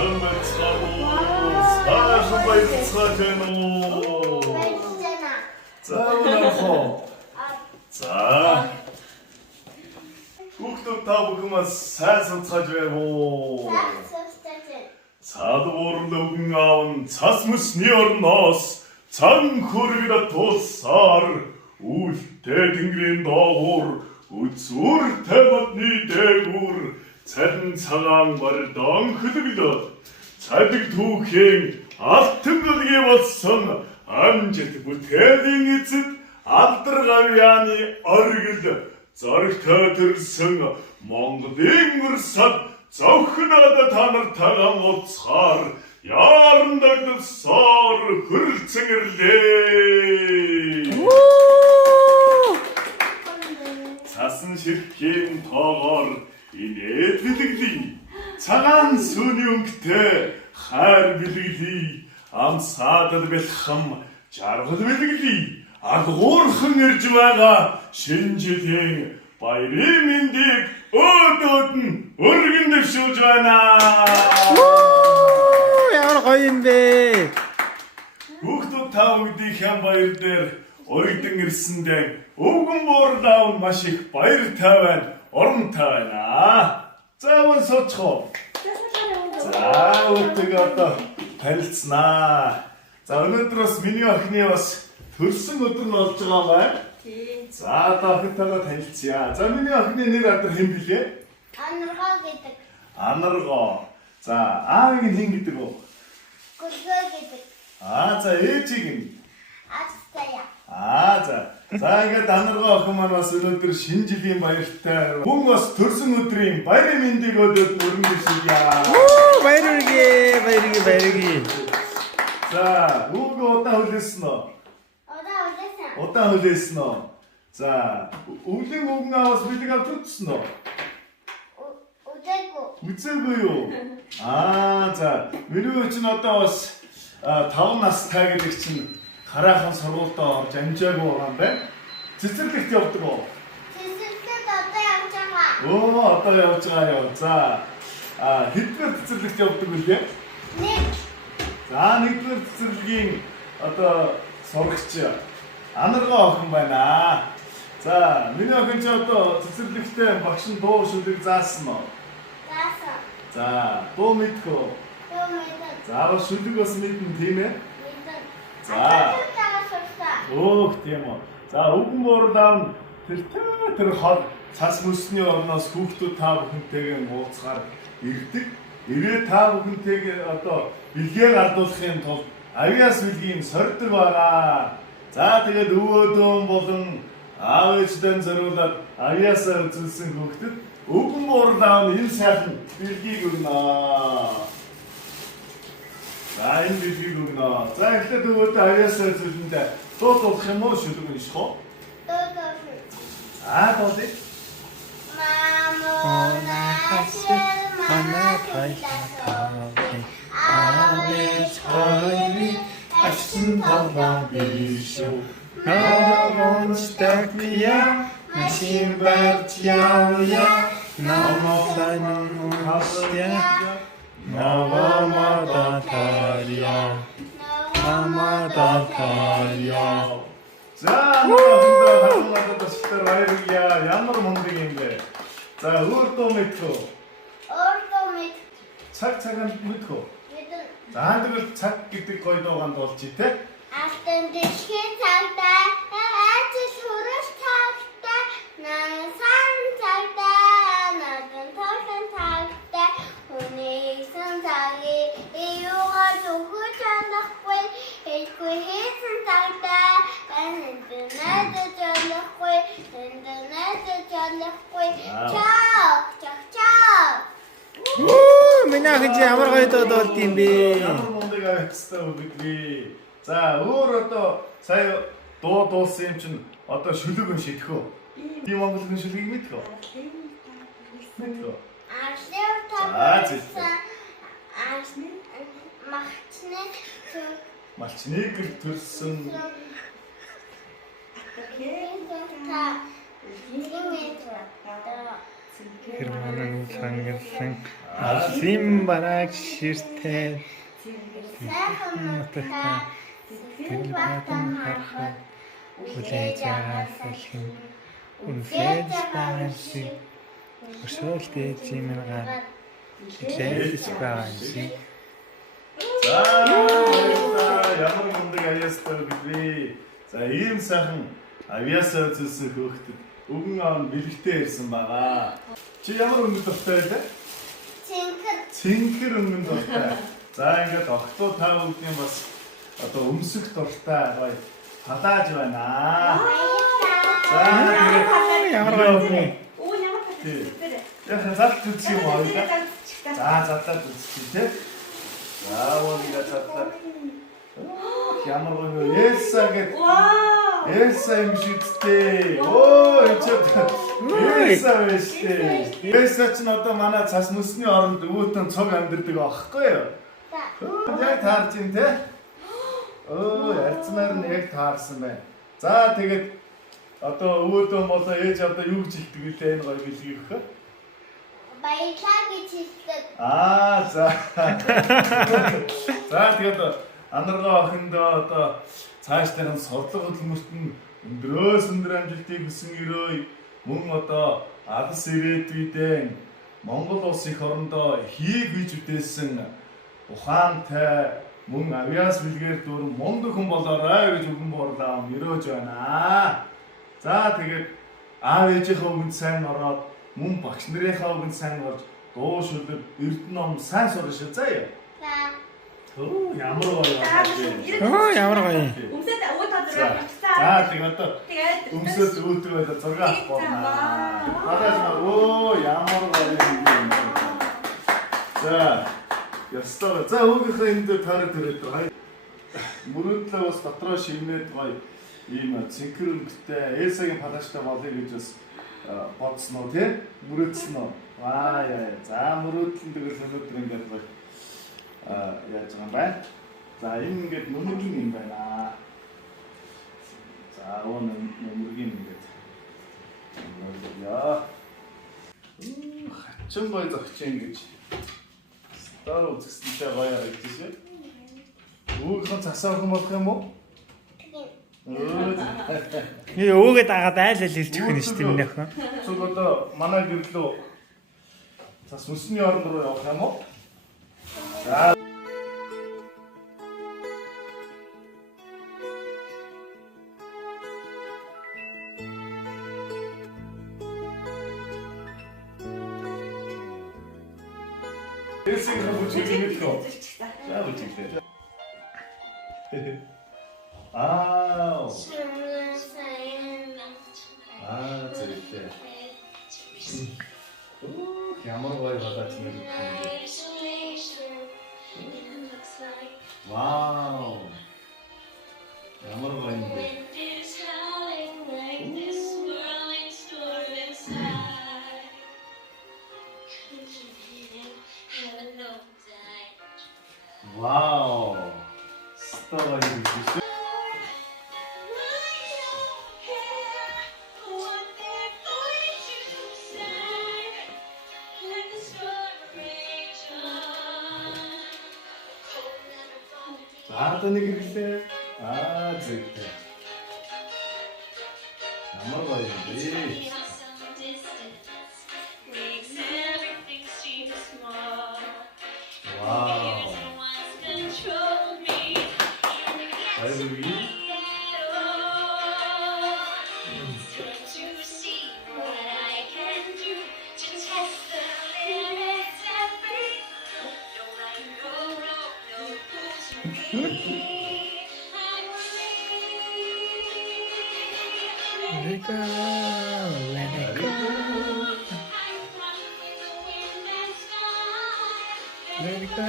사슴 배차고 사슴 배차되노. 자 오늘고 자 국도 타고 그만 사슴 차주해보. 사도보르도 가운 사스무스니어르나스 장거리다 도사르 우대딩그린 나오르 우츠르 태밭니 대구르 찬상앙마를 당그득이다 자득 두행 아트거리게 왔선 안제트부 대딩이츠 아트르가위아니 어르길다 자르타들성 몽고딩그르삿 Зовхнада та нар тагаа моцгаар яарандагд сар хөрцөнгөрлээ. Цасан ширхгийн тоогоор инээд бэлгэлээ. Цагаан сүүний өнгөтэй хайр бэлгэлээ. Ам саадал бэлхэм жаргал бэлгэлээ. Алгуурхан ирж байгаа шинэ жилийн баярын мэндийг өөдөөд нь өргөн дэвшүүлж байна. Ямар гоё юм бэ? Хүүхдүүд та бүгдийн баяр дээр ойдон ирсэндээ өвгөн буурлаа маш их баяртай байна. Оронтой байна. За уун суучихо. За өтөг одоо танилцнаа. За өнөөдрөөс миний охины бас төрсөн өдөр нь болж байгаа байна. За дахитагаа танилцъя. За миний охины нэр алдар хэн блэ? Анаргоо гэдэг. Анаргоо. За аавыг нь хэн гэдэг вэ? Гөлгөө гэдэг. За ээжийг нь? Астая. За ингээд анаргоо охин маань бас өнөөдөр шинэ жилийн баяртай. Хүн бас төрсөн өдрийн баярын мэндийг өгөөд өргөн дэвшүүлье. баярги. За үгүй удаа хүлээсэн үү? Удаа хүлээсэн үү? За өвлийн өвгөн аваас билэг авч үзсэн үү? Үзээгүй юу? За миний өвч нь одоо бас 5 настай гэдэг чинь хараахан сургуультаа орж амжаагүй байгаа юм байна. Цэцэрлэгт явдаг уу? Цэцэрлэгт одоо явж байгаа. Одоо явж байгаа юу? За хэдгээр цэцэрлэгт явдаг үлээ? Нэг. За нэгдүгээр цэцэрлэгийн одоо сурагч Анаргоо охин байна. За миний охин ч одоо цэцэрлэгтээ багш нь дуу шүлэг заасан уу? Заасан. За дуу мэдхүү? Дуу мэдэн. За шүлэг бас мэдэн тийм ээ? Мэдэн. За. Сурсан. Тийм үү. За өвгөн буурлаа тэр хол цас мөсний орноос хүүхдүүд та бүхэнтэйгээ уулзахаар ирдэг. Ирээ та бүхэнтэйгээ одоо бэлгээ гардуулахын тулд авиас бэлгийн сордог байгаа. За тэгээд өвөөдөн болон аав ээждэн зориулаад авиасаа үзүүлсэн хүүхдэд өвгөн буурлаа энэ сайхан бэлгийг өгнө. За энэ бэлгийг өгнө. За эхлээд өвөөдөө авиасаа үзүүлэндээ дуулах юм уу шүлэг унших уу? Дуу. Дуулъя. Ашин таваа бишүү Наавонстакия Машин барьж явъя Намасанын хасya Навамадатарья Намадатарья За надад тастай баярлалаа. Ямар мундаг юм бэ? За өөр дуу мэдхүү? Цагаан мэдхүү? За тэгвэл цаг гэдэг гоё дууганд болж тий. Алтан дэшгийн цагтаа ажил хүрэх цагтаа насан цагтаа надан тохон цагтаа хүний сан цагийг юугаар зөвхөн чанахгүй хэлгүй хийсэн цагтаа эндэнэд жанахгүй чаа Миний охин чи ямар гоё дуу болд юм бэ? Ямар мундаг авцтай үгүй. За өөр одоо сая дуу дуулсан юм чинь одоо шүлэг уншидэх үү? Тийм монголын шүлгийг мэдэх үү? Мэдэх үү? Малчныг төрсөн Хэрманан цангасан алсын бараг ширтээ сайхан муттай тэр батан харахад хүлээж аваасалхин үнсэж байгаа шиг өсөөлтэй зимэргээр хүлээж байгаа шиг За ямар мундаг аяастай билээ. За ийм сайхан авиасаа үзүүлсэн хөөхдөд өгөн аав бэлгтэй ирсэн байгаа. Чи ямар өнгө дуртай байлаа? Цэнхэр өнгө дуртай. За ингээд октоо тав өнгөний бас одоо өмсөх дуртай гоё талааж байна. За ямар гоё. Оо ямар фантастик. яг залт үзсэн юм аа. За задлаад үзсэн тий. За уугаа задлаад. Ямар гоё Элса гэдэг. Вау. Элса юм шигтэй. Оо энэ Элса вэштэй. Элса ч н одоо манай цас мөсний оронд өвөтөн цог амьдэрдэг аахгүй юу? Яг таарч ин те. Оо ярьцмаар нь яг таарсан байна. За тэгээд одоо өвөтөн болоо ээж одоо юу гэж хэлдэг вэ энэ гоё билгийг өгөх. Баярлалаа гэж хэлдэг. За. За тэгээд анаргаа охиндоо одоо цааш тарин сорлого хөдөлмөрт нь өндрөөс өндөр амжилтыг хүсэн өрөө мөн одоо алс ирээдүйдээ Монгол улс их орондоо хийг бий үдээсэн ухаантай мөн авиас билгээр дүүрэн мундаг хүн болоорой гэж өгөн буурлаа өрөөж байна. За тэгээд аав ээжийнхээ үгэнд сайн ороод мөн багш нарынхаа үгэнд сайн орж дуу шүлэг эрдэнэ ном сайн сурах шүү заяа. За. Оо ямар гоё. Ямар гоё. Өмсөд өвөө тазраа болчихсан. За тэгээд одоо Тэгээд өмсөд өөдрөө одоо зураг авах болно. Багаж оо ямар гоё юм. За ястаа за өөхөө энд таарад төрөөд байгаа. Мөрөдлөө бас дотроо шивнээд гоё ийм цэнхэр өнгөтэй Элсагийн палаштай болъё гэж бас бодсон уу тий? Мөрөдсөн уу? Яа. За мөрөдлөн тэгэл өнөөдөр ингээд гоё яаж байгаа юм бэ? За энэ ингээд нүмергийн юм байна. За нүмергийн ингээд. Яа. Хачин гоё зогч юм гэж. Стар үзэсгэлэнтэй гоё харагдчихжээ. Өөхөн засаа охин болох юм уу? Өөгээ дагаад айл хэлж өгөх нь шүү дээ энэ охин. Цуг одоо манай гэрлөө цас мөсний орон руу явах юм уу? За Элсийн хөвчгийг мэдгүй. За үчиглээ. Зэрэгтэй. Ямар гоё болооч нэг юм. Вау. Ямар гоё юм бэ? Вау. Стало юм биш. Одоо нэг ирлээ. Зэгтэй. Ямар гоё юм бэ? Вау. Let it go, let it go. Let it go,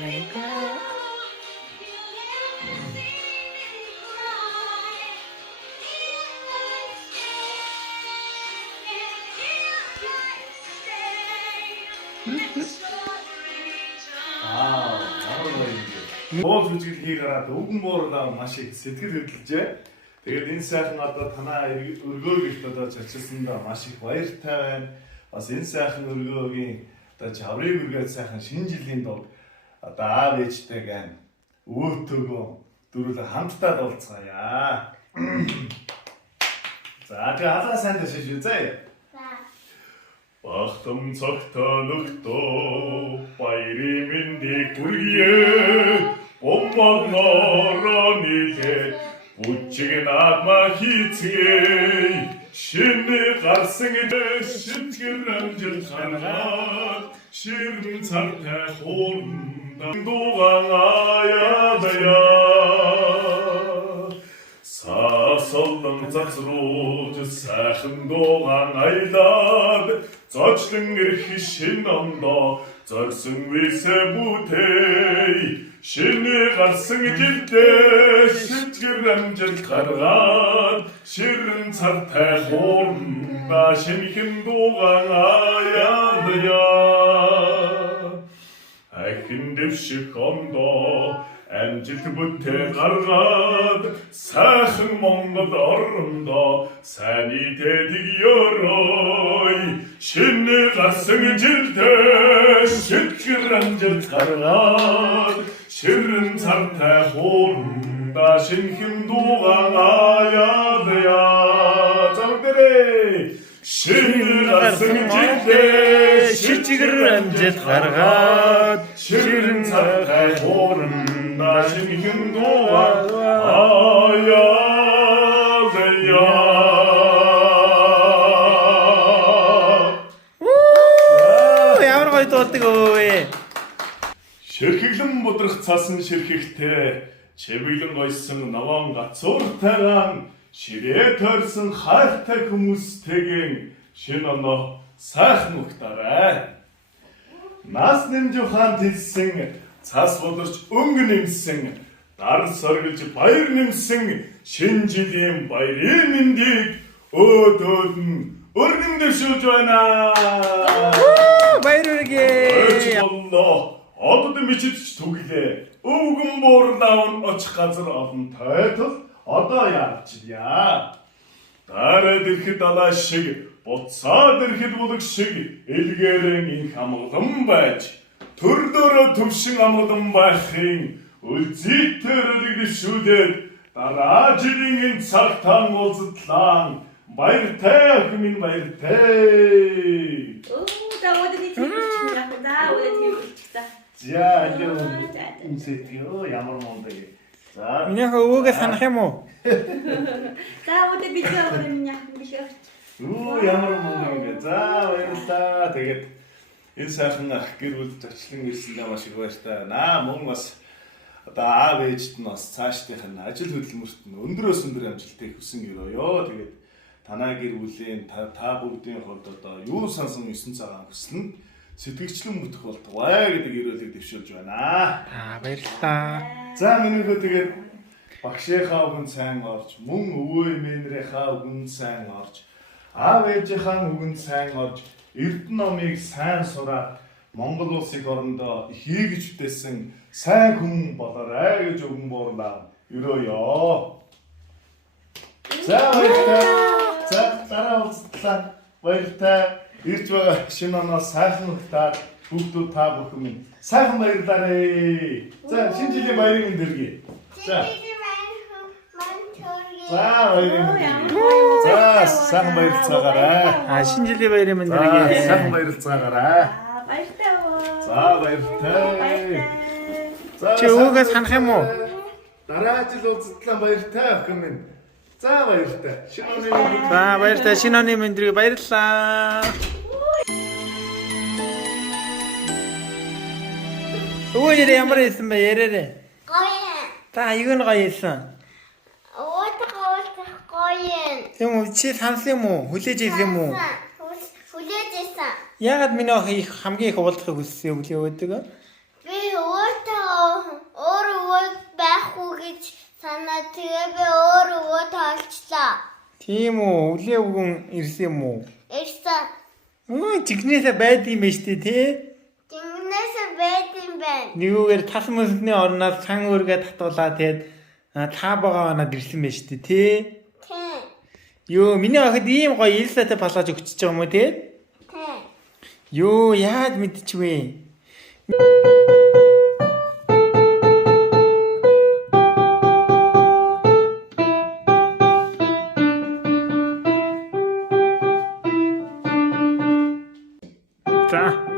let it go. Боол жүжиглэхийг хараад өвгөн буураа маш их сэтгэл хөдлөжээ. Тэгээд энэ сайхан одоо танаа өргөөр гихт одоо чачилсандаа маш их баяртай байна. бас энэ сайхан өргөөгийн одоо жаврыг өргөөд сайхан шинэ жилийн дог одоо аав ээжтэйгээ өөтөөгөө дөрвөлөө хамтдаа уулзгаая. За тэгээ халаа сайн дэшиж үзье. Бахтам цагтаа нөхдөө баярын мэндийг хүргэе. Бомбог нороониlee үчиг наадмаа хийцгээе. Шинэ гарсан шитгэр амжилт гаргаад ширэн цагтай хуурнда дугаан аяадая. Сасолон цацрууж сайхан дугаан аялаад зочлон ирэх шинэ ондоо зорьсон висэ бүтэй. Шинэ гарсан жилдээ шитгэр амжилт гаргаад ширэн цагтай хуурнда шинэхэн дугаан аяадая. Ахин дэвших ондоо амжилт бүтэй гаргаад сайхан Монгол орондоо сайн идэдэг ёрой. Шинэ гарсан жилдээ шитгэр амжилт гаргаад ширэн цагтай хуурнда шинэхэн дугаан аяадая. Завдэрэ шинэ гарсан жилдээ шитгэр амжилт гаргаад ширэн цагтай хуурнда шинэхэн дугаан аяадая. Ямар гоё дуулдаг өө. Ширхэглэн будрах цасан ширхэхтэй чивэглэн гойсон ногоон гацууртайгаан ширээ тойрсон хайртай хүмүүстэйгэн шинэ оноо сайхан угтаарай. Нас нэмж ухаан тэлсэн цас болорч өнгө нэмсэн дар соргилж баяр нэмсэн шинэ жилийн баярын мэндийг өөдөөдөн өргөн дэвшүүлж байна. Баяр үргээ. Боллоо. Одод мичидч түглээ. Өвгөн буурдаун очих газар олон тойтол одоо яачилъя. Дараад ирэхэд далаа шиг буцаад ирэхэд булаг шиг илгээрэн инх амгалан байж төрдөрөө төвшин амгалан байхын үлзийтэр дэвшүүлээд дараа жилийн цаг таан уулзтлаа. Баяртай минь баяртай. За өдөрний тийм да өдөрний За алуу үнсэтгэё ямар мундаг. За Минийх өвөөгөө санах юм уу? За өдөр бид өөрөө миний бишээ. ямар мундаг юм бэ. За баярлалаа. Тэгээд энэ сайхан ах гэр бүл зочлон ирсэндээ маш их баяртай. Мөн бас одоо аав ээжт нь бас цаашдынх нь ажил хөдөлмөрт нь өндөрөөс өндөр амжилтыг хүсэн өрөөё. Тэгээд танай гэр бүлийн та бүгдийн хувьд одоо юу сансан 9 цагаан хүснэ сэтгэгчлэн бүтэх болтугай гэдэг ирүүлэг дэвшүүлж байна. Баярлалаа. За минийхөө тэгээд багшийнхаа үгэнд сайн орж, мөн өвөө эмээнэрийнхаа үгэнд сайн орж, аав ээжийнхаа үгэнд сайн орж, Эрдэнэ номыг сайн сураад Монгол улсыг орондоо хийгэж бүтээсэн сайн хүн болоорой гэж өгөн буурлаа. Өрөөё. За баярлалаа. За дараа уулзлаа. Баярлалаа. Ирж байгаа шинэ оноо сайхан угтаад бүгдүүд та бүхэн минь сайхан баярлалаа. За шинэ жилийн баярын мэнд хүргэе. За баярын мэнд. За сайхан баярлцаагаарай. Шинэ жилийн баярын мэнд хүргэе. Сайхан баярлцаагаарай. Баяртай уу. За баяртай. Чи өвөөгөө санах юм уу? Дараа жил уулзтлаа баяртай охин минь. За баяртай. Шинэ оны мэнд. За баяртай. Шинэ оны мэнд хүргэе. Баярлалаа. Өө ямар хэлсэн бэ? Ярээрээ. Гоё. Та юу нэг гоё хэлсэн. Уудаг гоё. Тийм үү? Чи сансан юм уу? Хүлээж ирсэн юм уу? Хүлээж ирсэн. Яагаад миний ох их хамгийн их уулзахыг хүссэн юм өглөө? Би өөр байхгүй гэж санаа тэгээ би өөр олчлаа. Тийм үү? Өглөө үгэн ирсэн юм уу? Ирсэн. Чигнээсээ байд юм байна шүү дээ, тий? Тэнгнээсээ байд юм байна. Нэгүүгээр тас мөсний орноос сан өргөө татуулаад тэгээд та байгаа оноод ирсэн байна шүү дээ, тий? Тийм. Йоо, миний охид ийм гоё илсатай палаж өгчөж байгаа юм уу, тий? Тийм. Юу яаж мэдчихвэ? За